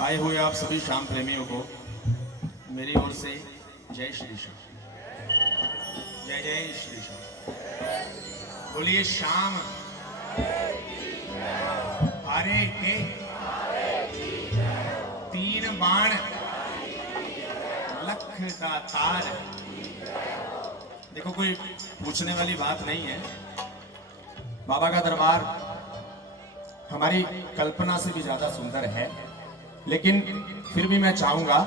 आए हुए आप सभी शाम प्रेमियों को मेरी ओर से जय श्री श्याम। जय जय श्री श्याम। बोलिए श्याम हरे के तीन बाण लख दातार। देखो कोई पूछने वाली बात नहीं है। बाबा का दरबार हमारी कल्पना से भी ज्यादा सुंदर है, लेकिन फिर भी मैं चाहूंगा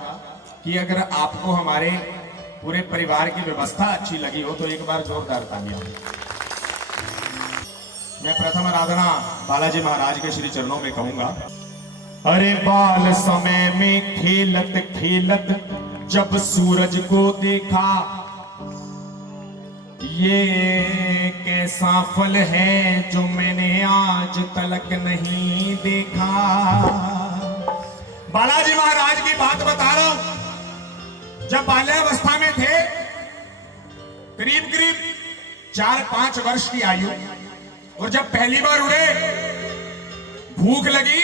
कि अगर आपको हमारे पूरे परिवार की व्यवस्था अच्छी लगी हो तो एक बार जोरदार तालियां। मैं प्रथम आराधना बालाजी महाराज के श्री चरणों में कहूंगा। अरे बाल समय में खेलत खेलत जब सूरज को देखा, ये कैसा फल है जो मैंने आज तलक नहीं देखा। बालाजी महाराज की बात बता रहा हूं। जब बाल्यावस्था में थे, करीब करीब 4-5 वर्ष की आयु, और जब पहली बार उड़े, भूख लगी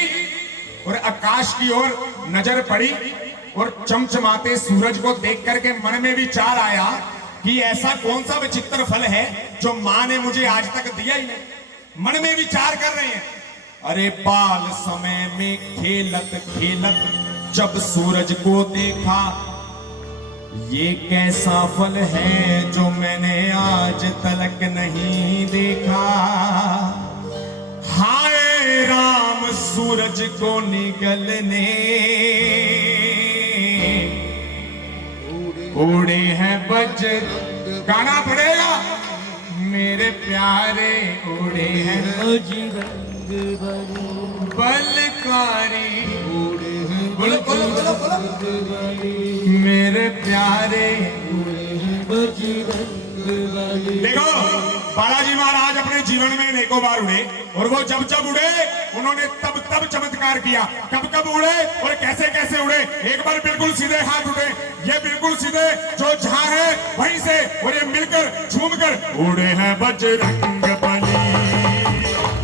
और आकाश की ओर नजर पड़ी और चमचमाते सूरज को देख करके मन में विचार आया कि ऐसा कौन सा विचित्र फल है जो मां ने मुझे आज तक दिया ही नहीं। मन में विचार कर रहे हैं। अरे बाल समय में खेलत खेलत जब सूरज को देखा, ये कैसा फल है जो मैंने आज तलक नहीं देखा। हाय राम सूरज को निगलने उड़े हैं बज, गाना पड़ेगा। मेरे प्यारे उड़े हैं बलकारी, उड़े हैं बोलो बोलो बोलो बोलो, मेरे प्यारे उड़े हैं बजरंग। देखो बालाजी महाराज अपने जीवन में अनेकों बार उड़े, और वो जब जब उड़े उन्होंने तब तब चमत्कार किया। कब कब उड़े और कैसे कैसे उड़े। एक बार बिल्कुल सीधे हाथ उड़े, ये बिल्कुल सीधे जो जहां है वहीं से, और ये मिलकर झूमकर उड़े हैं बजरंग बली,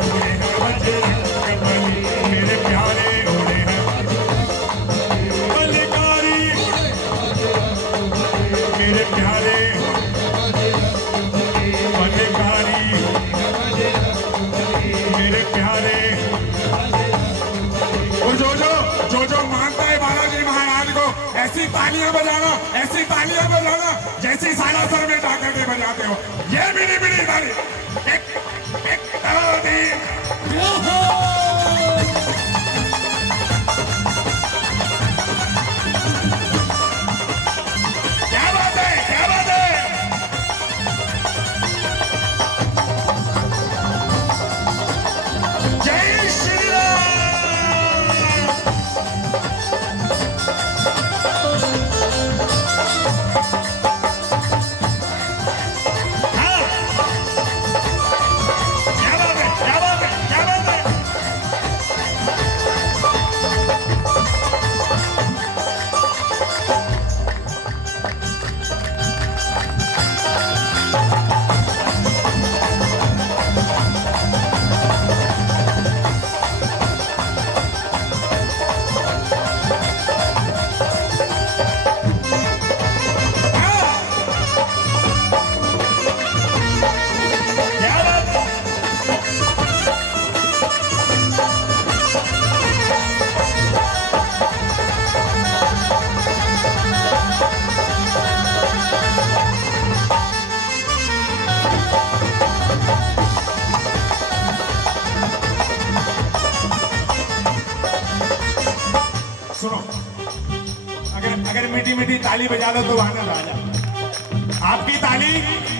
उड़े हैं बजरंग बली, मेरे प्यारे उड़े हैं बलकारी, मेरे प्यारे बलकारी, मेरे प्यारे। और जो मानता है बालाजी महाराज को, ऐसी तालियां बजाना, ऐसी तालियां बजाना जैसी सारा सर में जाकर के बजाते हो। ये बिनी बिनी ताली, एक क्या बात है, क्या बात है। जय श्री राम। क्या बात है, क्या बात है, क्या बात है। सुनो, अगर मीठी मीठी ताली बजा दो तो आनंद आ जाए। आपकी ताली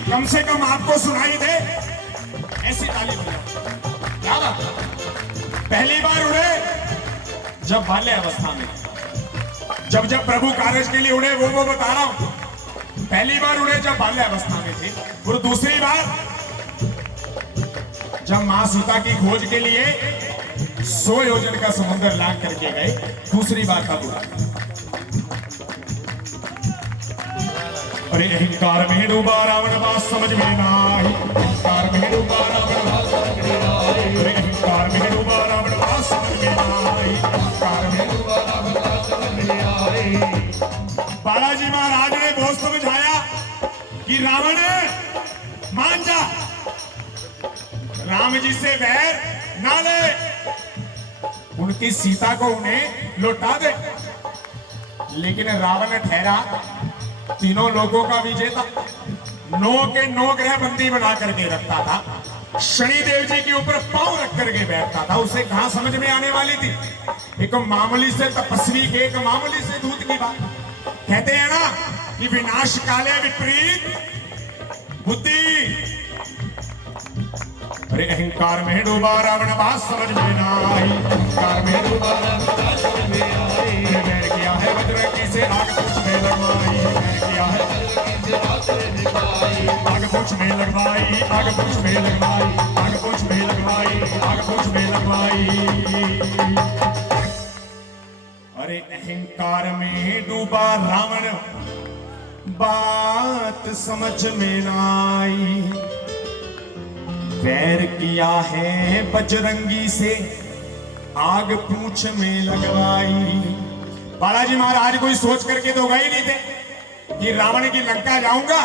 कम से कम आपको सुनाई दे, ऐसी ताली बजाओ। क्या बात। पहली बार उड़े जब बाल्यावस्था में, जब जब प्रभु कार्य के लिए उड़े वो बता रहा हूं। पहली बार उड़े जब बाल्यावस्था में थे, और दूसरी बार जब मां सीता की खोज के लिए 100 योजन का समुद्र लांग करके गए। दूसरी बात का बुरा। अरे अहंकार में डूबा रावण बात समझ में ना आई, अहंकार में डूबा रावण बात समझ में ना आई, अरे अहंकार में डूबा रावण बात समझ में ना आई, अहंकार में डूबा रावण बालाजी महाराज ने बहुत समझाया कि रावण मान जा, राम जी से वैर ना ले, उनकी सीता को उन्हें लौटा दे। लेकिन रावण ठहरा तीनों लोगों का विजेता, 9 के 9 ग्रह बंदी बना करके रखता था, शनिदेव जी के ऊपर पांव रख करके बैठता था। उसे कहां समझ में आने वाली थी एक मामूली से तपस्वी के, एक मामूली से दूत की बात। कहते हैं ना कि विनाश काले विपरीत बुद्धि। अरे अहंकार में डूबा रावण बात समझ में ना आई, अहंकार में डूबा रावण बात समझ में आई। वैर किया है बजरंगी से आग पूछ में लगवाई, वैर किया है आग पूछ में लगवाई, आग पूछ में लगवाई, आग पूछ में लगवाई, आग पूछ में लगवाई। अरे अहंकार में डूबा रावण बात समझ में ना आई। वैर किया है बजरंगी से आग पूछ में लगवाई। बालाजी महाराज कोई सोच करके तो गए नहीं थे कि रावण की लंका जाऊंगा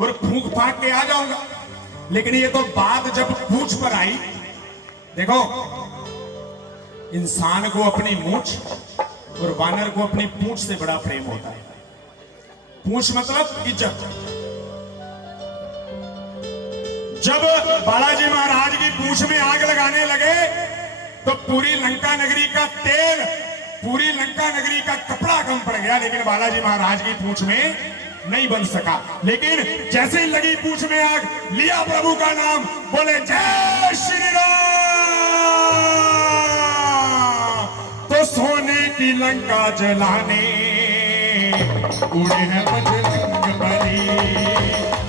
और फूंक फांक के आ जाऊंगा, लेकिन ये तो बात जब पूंछ पर आई। देखो, इंसान को अपनी मूंछ और वानर को अपनी पूंछ से बड़ा प्रेम होता है। पूंछ मतलब इज्जत। जब बालाजी महाराज की पूंछ में आग लगाने लगे तो पूरी लंका नगरी का तेल, पूरी लंका नगरी का कपड़ा कम पड़ गया, लेकिन बालाजी महाराज की पूंछ में नहीं बन सका। लेकिन जैसे ही लगी पूंछ में आग, लिया प्रभु का नाम, बोले जय श्री राम, तो सोने की लंका जलाने उड़े हैं बजरंग बली,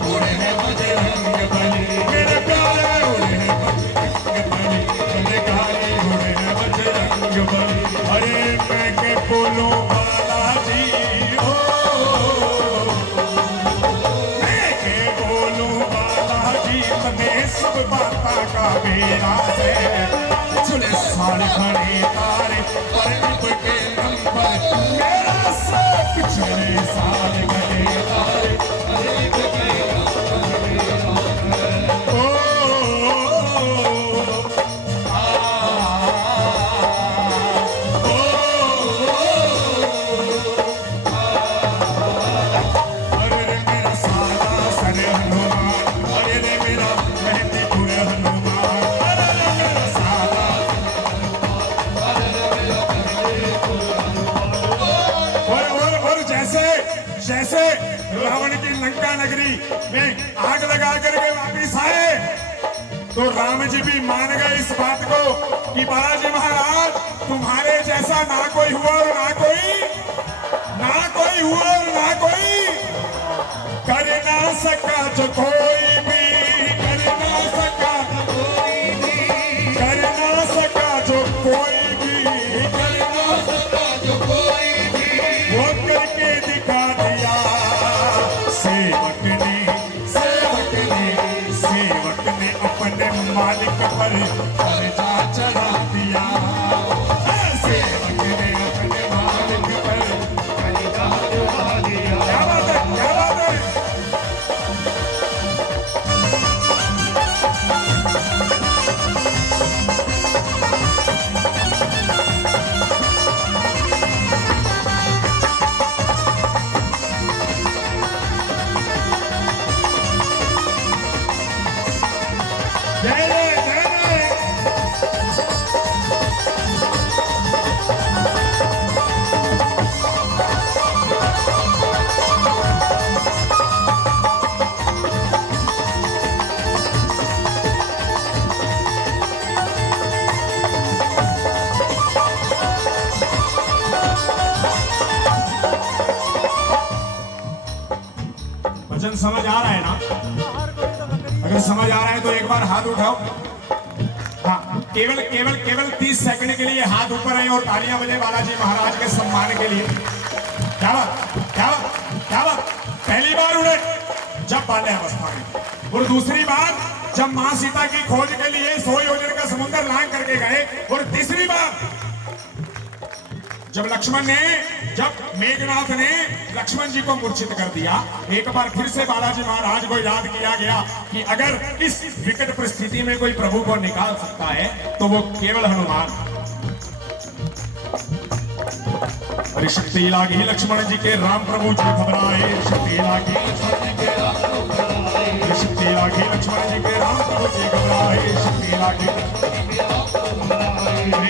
उड़े हैं बजरंग बली, मेरे प्यारे उड़े हैं बजरंग बली, मेरे प्यारे उड़े हैं बजरंग बली। अरे मैं के बोलूं बालाजी हो, मैं के बोलूं बालाजी, तुम्हें सब बाता का बेड़ा है। पिछले साल खड़े तारे पर अब के नंबर मेरा से पिछले साल खड़े तारे जैसे रावण की लंका नगरी में आग लगा करके वापिस आए तो राम जी भी मान गए इस बात को कि बालाजी महाराज, तुम्हारे जैसा ना कोई हुआ और ना कोई हुआ और ना कोई कर ना सका, जो कोई भी कर ना सका, कोई भी कर ना सका, जो कोई भी कर ना सका, जो कोई भी वो करके दिखा दिया। सेवक ने अपने मालिक पर कर्जा चढ़ा दिया, सेवक ने अपने मालिक पर कर्जा चढ़ा दिया। क्या बात है, क्या बात है। वचन समझ आ रहा है ना? अगर समझ आ रहा है तो एक बार हाथ उठाओ। हाँ, केवल केवल केवल 30 सेकंड के लिए हाथ ऊपर है और तालियां बजे बालाजी महाराज के सम्मान के लिए। क्या बात, क्या बात, क्या बात। पहली बार उड़े जब बाल्यावस्था में, और दूसरी बार जब मां सीता की खोज के लिए 100 योजन का समुद्र लांग करके गए, और तीसरी बार जब मेघनाथ ने लक्ष्मण जी को मूर्छित कर दिया, एक बार फिर से बालाजी महाराज को याद किया गया कि अगर इस विकट परिस्थिति में कोई प्रभु को निकाल सकता है तो वो केवल हनुमान। अरे शक्ति लागी लक्ष्मण जी के राम प्रभु जी घबराए, शक्ति लागी लक्ष्मण जी के राम प्रभु घबराए, शक्ति लागी लक्ष्मण जी के राम प्रभु जी घबराए, शक्ति लागी।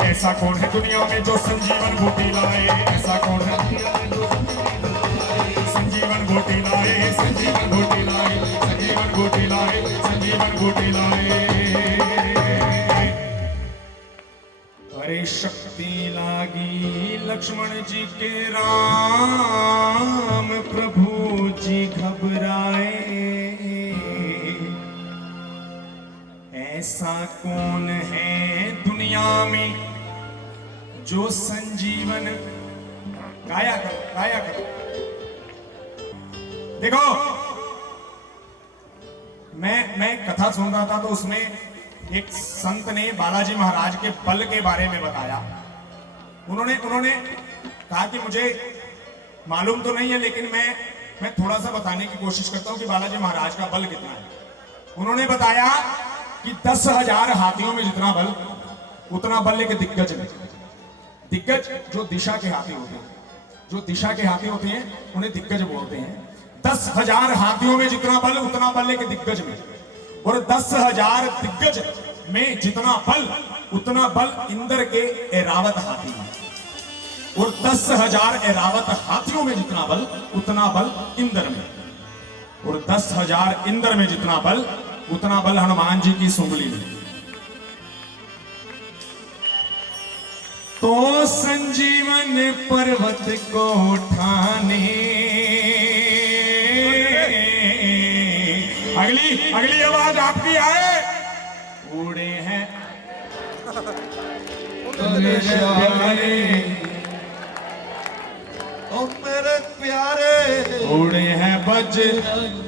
ऐसा कौन है दुनिया में जो संजीवन बूटी लाए, ऐसा कौन है संजीवन बूटी लाए, संजीवन बूटी लाए, संजीवन बूटी लाए, संजीवन बूटी लाए। अरे शक्ति लागी लक्ष्मण जी के राम प्रभु जी घबराए, ऐसा कौन है दुनिया में जो संजीवन। गाया करो, गाया करो। देखो, मैं कथा सुन रहा था तो उसमें एक संत ने बालाजी महाराज के बल के बारे में बताया। उन्होंने कहा कि मुझे मालूम तो नहीं है, लेकिन मैं थोड़ा सा बताने की कोशिश करता हूं कि बालाजी महाराज का बल कितना है। उन्होंने बताया कि 10,000 हाथियों में जितना बल, उतना बल एक दिग्गज में। दिग्गज जो दिशा के हाथी होते हैं, जो दिशा के हाथी होते हैं उन्हें दिग्गज बोलते हैं। 10,000 हाथियों में जितना बल, उतना बल एक दिग्गज में। और 10,000 दिग्गज में जितना बल, उतना बल इंद्र के ऐरावत हाथी में। और 10,000 ऐरावत हाथियों में जितना बल, उतना बल इंद्र में। और 10,000 इंद्र में जितना बल, उतना बल हनुमान जी की सुंगली में। तो संजीवन पर्वत को उठाने, अगली आवाज आपकी आए। उड़े हैं ओ मेरे प्यारे, उड़े हैं बजरंग